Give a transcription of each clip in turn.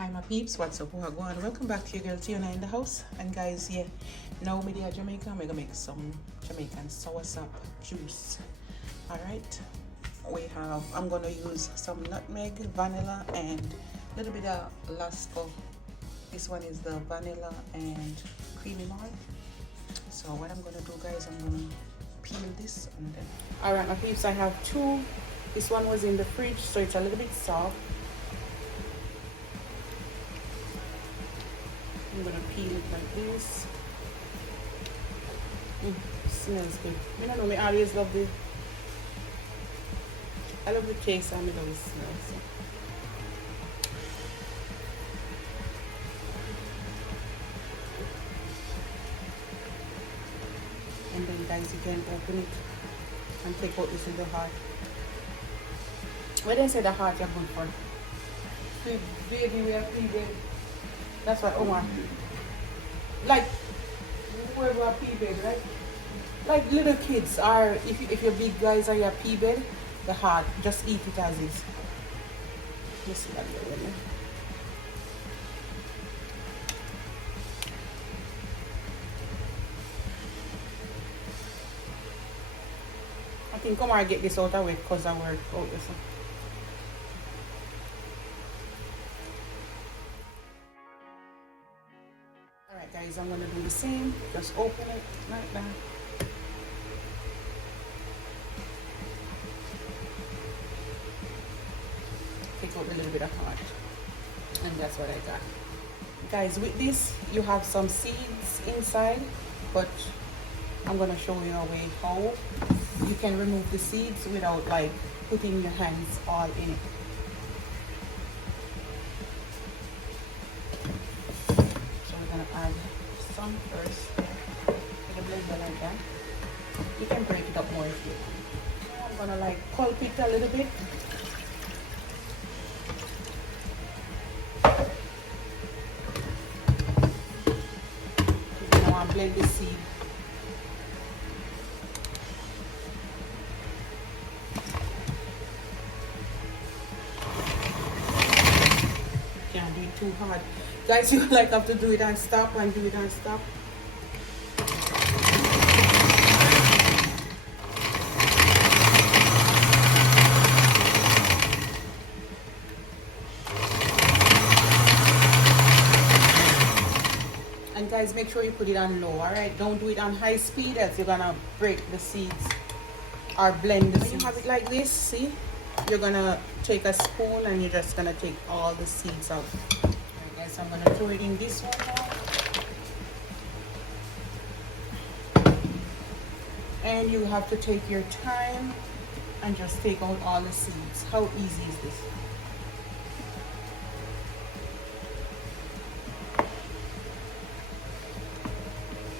Hi my peeps, what's up, what going on? Welcome back to your girl Tiana in the house. And guys, yeah, now me at Jamaica, I'm gonna make some Jamaican soursop juice. Alright, I'm gonna use some nutmeg, vanilla, and a little bit of lasco. This one is the vanilla and creamy malt. So what I'm gonna do, guys, I'm gonna peel this and then. Alright my peeps, I have two. This one was in the fridge, so it's a little bit soft. I'm gonna peel it like this. Smells good. You know me, I always love I love the taste and I love the smell. So. And then guys, you can open it and take out this little heart. When they say the heart, you're good for baby, we are feeding. That's what Omar. Like where we are pee bed, right? Like little kids are, if your big guys are your pee bed, the heart, just eat it as is. You see that little one. I think Omar get this out of it because I work out this. Alright guys, I'm gonna do the same. Just open it like that. Take out a little bit of heart. And that's what I got. Guys, with this you have some seeds inside, but I'm gonna show you a way how you can remove the seeds without like putting your hands all in it. Add some first with a blender like that. You can break it up more if you want. I'm gonna like pulp it a little bit. Now I blend the seed. Can't do it too hard. Guys, you like have to do it and stop and do it and stop. And guys, make sure you put it on low, alright? Don't do it on high speed as you're gonna break the seeds or blend the seeds. When you have it like this, see? You're gonna take a spoon and you're just gonna take all the seeds out. So I'm going to throw it in this one now. And you have to take your time and just take out all the seeds. How easy is this?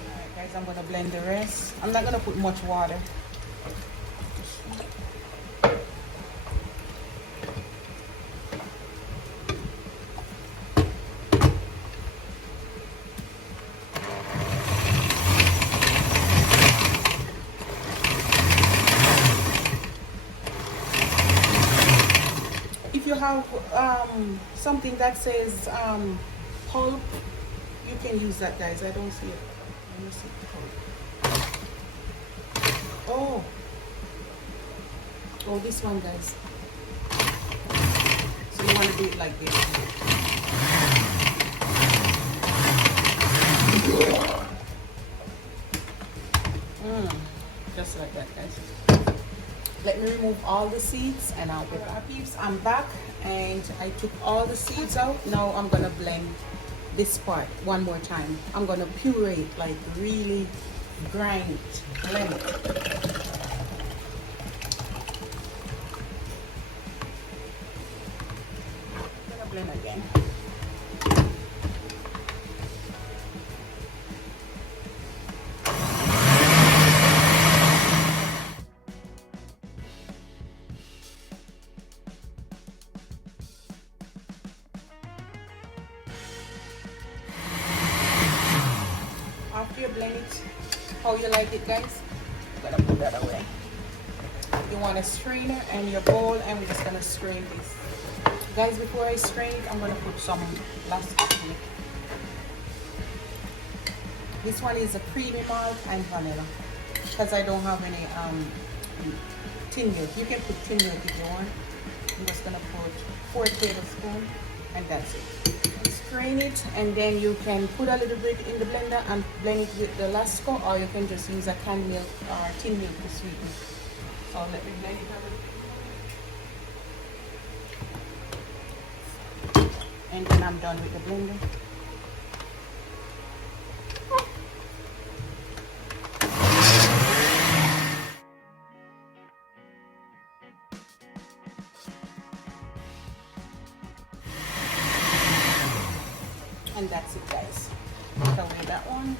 Alright guys, I'm going to blend the rest. I'm not going to put much water. If you have something that says pulp, you can use that, guys. I don't see it. Let me see. Oh, this one, guys. So you want to do it like this. Just like that, guys. Let me remove all the seeds and I'll be back. Peeps, I'm back and I took all the seeds out. Now I'm gonna blend this part one more time. I'm gonna puree it, like really grind it, blend it. I'm gonna blend again. After you blend it how you like it, guys, I'm gonna put that away. You want a strainer and your bowl, and we're just gonna strain this. Guys, before I strain it, I'm gonna put some last in it. This one is a creamy malt and vanilla because I don't have any tin milk. You can put tin milk if you want. I'm just gonna put 4 tablespoons and that's it. And strain it, and then you can put a little bit in the blender and blend it with the Lasco, or you can just use a canned milk or tin milk to sweeten. So let me blend it a little. And then I'm done with the blender. And that's it, guys. Take away that one.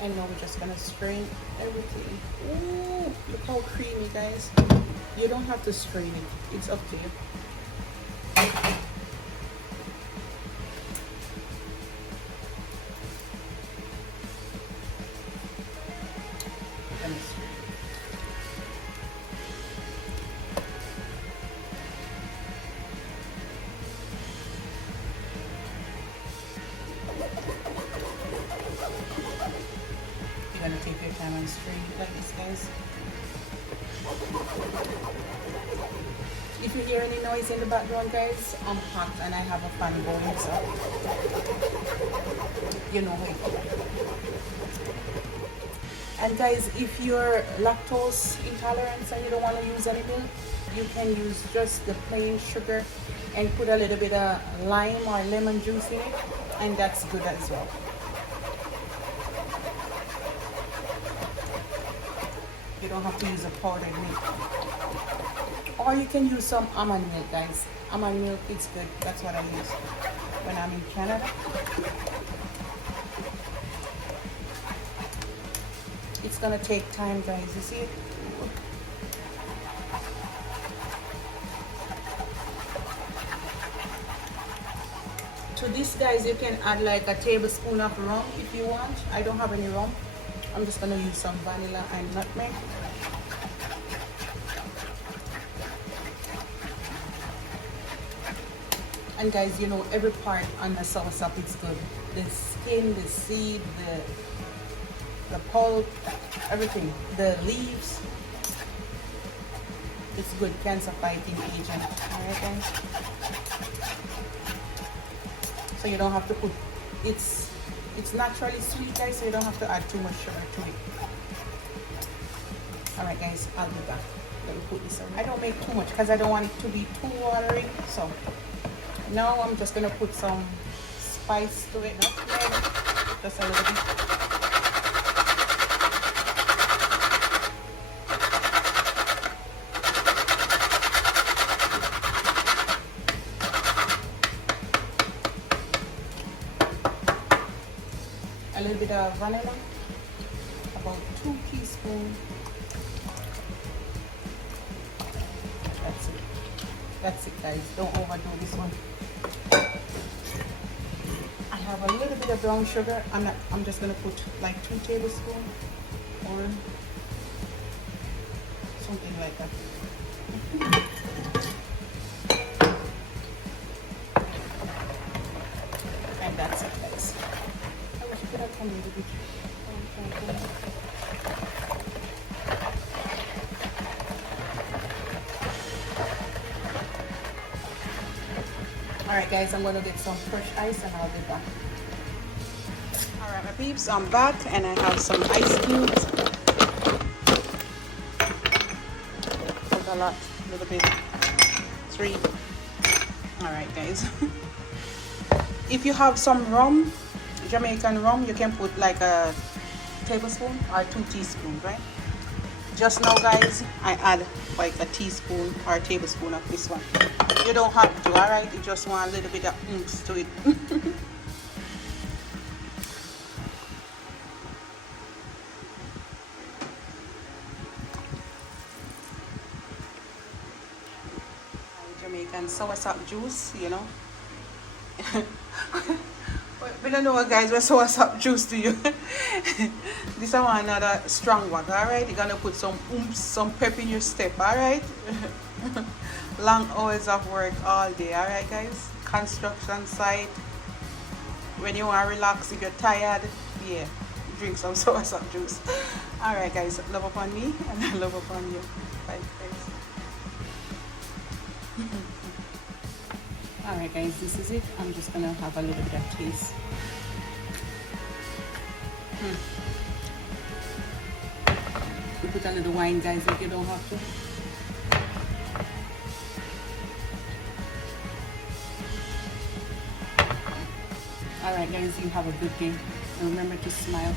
And now we're just gonna strain everything. Ooh, look how creamy, guys. You don't have to strain it. It's up to you. You're gonna take your time and strain it like this, guys. If you hear any noise in the background, guys, I'm hot and I have a fan going, so you know how it goes. And guys, if you're lactose intolerant and you don't want to use any milk, you can use just the plain sugar and put a little bit of lime or lemon juice in it, and that's good as well. You don't have to use a powdered milk. Or you can use some almond milk, guys. Almond milk is good. That's what I use when I'm in Canada. It's gonna take time, guys. You see it? To this, guys, you can add like a tablespoon of rum if you want. I don't have any rum. I'm just gonna use some vanilla and nutmeg. And guys, you know, every part on the soursop is good. The skin, the seed, the pulp, everything. The leaves. It's good cancer fighting agent. Alright, guys. So you don't have to put, it's naturally sweet, guys, so you don't have to add too much sugar to it. Alright, guys, I'll be back. Let me put this on. I don't make too much because I don't want it to be too watery. So now I'm just gonna put some spice to it, nutmeg, just a little bit. A little bit of vanilla, about 2 teaspoons. That's it. That's it, guys. Don't overdo this one. I have a little bit of brown sugar. I'm just gonna put like 2 tablespoons or something like that. And that's it, guys. I wish you could have come a little bit. Alright, guys, I'm gonna get some fresh ice and I'll be back. Alright, my peeps, I'm back and I have some ice cubes. Put a lot, a little bit. 3. Alright, guys. If you have some rum, Jamaican rum, you can put like a tablespoon or 2 teaspoons, right? Just now, guys, I add like a teaspoon or a tablespoon of this one. You don't have to, alright? You just want a little bit of oomph to it. Jamaican soursop juice, you know. We don't know what, guys, what soursop juice to you. This is another strong one, alright? You're gonna put some oomph, some pep in your step, alright? Long hours of work all day. All right, guys. Construction site. When you want to relax, if you're tired, yeah, drink some soursop juice. All right, guys. Love upon me and I love upon you. Bye, guys. All right, guys. This is it. I'm just gonna have a little bit of taste. You put a little wine, guys, if you don't have to. Alright guys, you have a good day. And remember to smile.